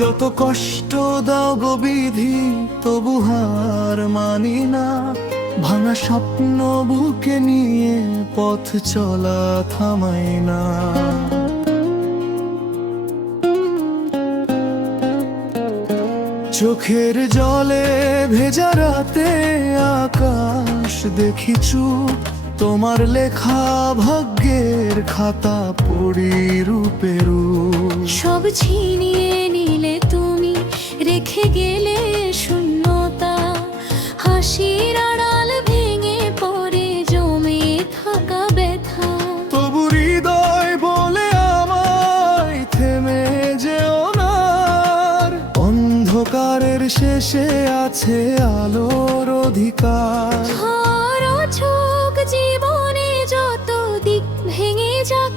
যত কষ্ট দাও গো বিধি তবু হার মানি না, ভাঙা স্বপ্ন বুকে নিয়ে পথ চলা থামাই না। চোখের জলে ভেজা রাতে আকাশ দেখিছু, তোমার লেখা ভাগ্যের খাতা পড়ি রূপে রূপ। সব ছিনিয়ে নিলে তুমি রেখে গেলে শূন্যতা, হাসির আড়াল ভেঙে পড়ে জমে থাকা ব্যথা। তবু হৃদয় বলে আমায় থেমে যেও না, অন্ধকারের শেষে আছে আলোর অধিকার। ধরো চোখ, জীবনে যত দিক ভেঙে যাক,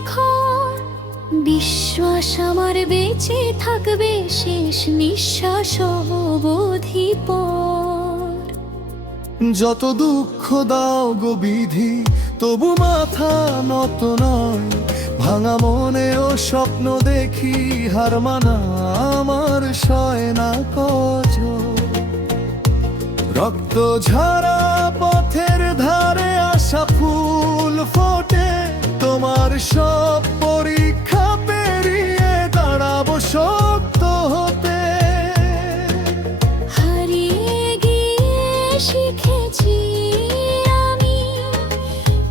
বিশ্বাস আমার বেঁচে থাকবে শেষ নিঃশ্বাস অবধি পর। যত দুঃখ দাও গো বিধি তবু মাথা নত নয়, ভাঙা মনে ও স্বপ্ন দেখি হার মানা আমার সয় না কজ। রক্ত ঝরা পথের ধারে আসা ফুল ফোটে, তোমার সব পরীক্ষা পেরিয়ে দাঁড়াবো শক্ত হতে। হারিয়ে গিয়ে শিখেছি আমি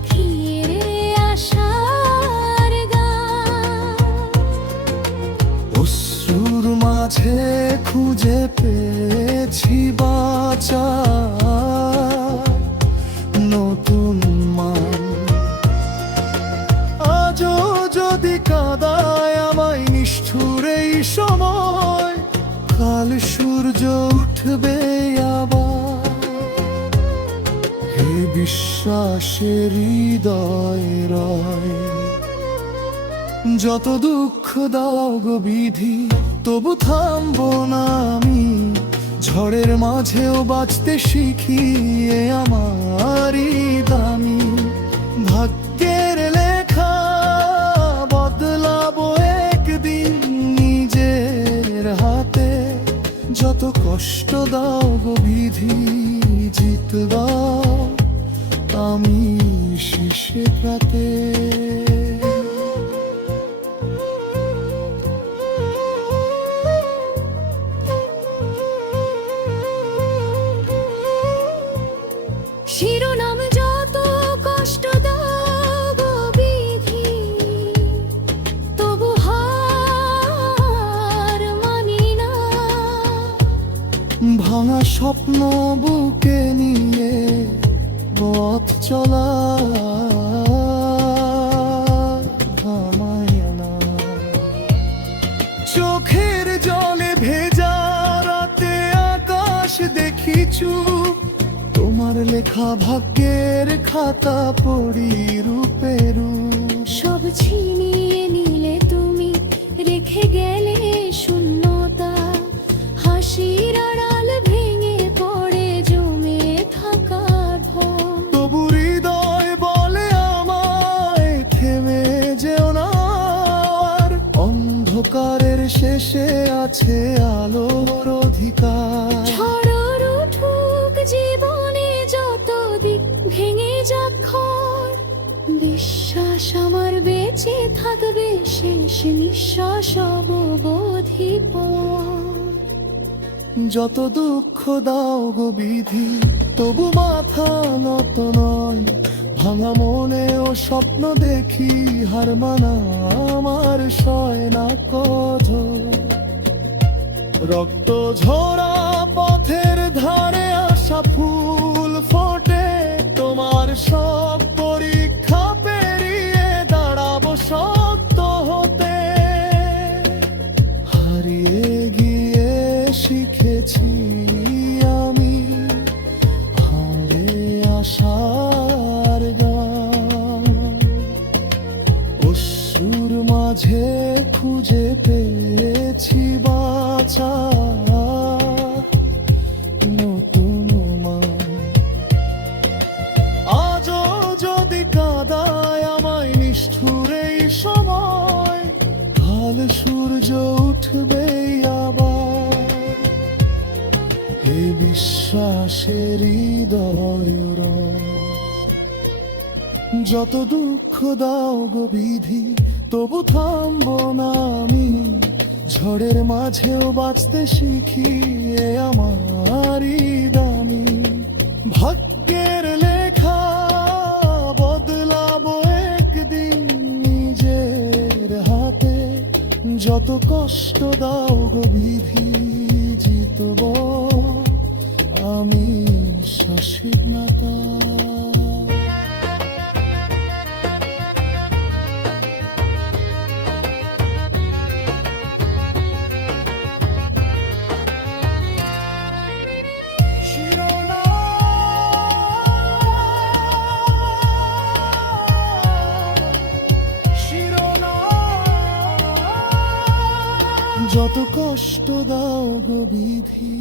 ফিরে আসার গান, অশ্রুর মাঝে খুঁজে পেয়েছি বাঁচা নতুন মান। আজও যদি কাঁদায় আমায় নিষ্ঠুর এই সময়, কাল সূর্য উঠবে আবার। হে বিশ্বাসের হৃদয় রয়, যত দুঃখ দাও গো বিধি তবু থামবো না আমি, ঝড়ের মাঝেও বাঁচতে শিখি এ আমারই দামি। ভাগ্যের লেখা বদলাবো একদিন নিজের হাতে, যত কষ্ট দাও গো বিধি জিতবা আমি শীর্ষে প্রাতে। শিরোনাম যত কষ্ট দাও গো বিধি তবু হার মানি না, ভাঙা স্বপ্ন বুকে নিয়ে পথ চলা থামায় না। চোখের জলে ভেজা রাতে আকাশ দেখিছু, তোমার লেখা ভাগ্যের খাতা পড়ি রূপে রূপ। সব ছিনিয়ে নিলে তুমি রেখে গেলে শূন্যতা, হাসির আড়াল ভেঙে পড়ে জমে থাকার ভয়। তবু হৃদয় বলে আমায় থেমে যেও না, অন্ধকারের শেষে আছে আলোর অধিকার। ঝড় উঠুক, জীবনে যত দিক ভেঙে যাক ঘর, বিশ্বাস আমার বেঁচে থাকবে শেষ নিঃশ্বাস অবধি পর। যত দুঃখ দাও গো বিধি তবু মাথা নত নয়, ভাঙা মনে ও স্বপ্ন দেখি হার মানা আমার সয় না কজ। রক্ত ঝরা পথের ধারে আসা ফুল ফোটে, তোমার সব পরীক্ষা পেরিয়ে দাঁড়াবো শক্ত হতে। হারিয়ে গিয়ে শিখেছি আমি হারে আশার গান, অশ্রুর মাঝে খুঁজে পেয়েছি বাঁচা নতুন মান। আজও যদি কাঁদায় আমায় নিষ্ঠুর এই সময়, কাল সূর্য উঠবে আবার। বিশ্বাসের হৃদয় রং। যত দুঃখ দাও গো বিধি তবু থামবো না আমি, ঝড়ের মাঝেও বাঁচতে শিখি এ আমারই দামি। ভাগ্যের লেখা বদলাবো একদিন নিজের হাতে, যত কষ্ট দাও গো বিধি জিতবো আমি স্বাধীনতা। যত কষ্ট দাও গো বিধি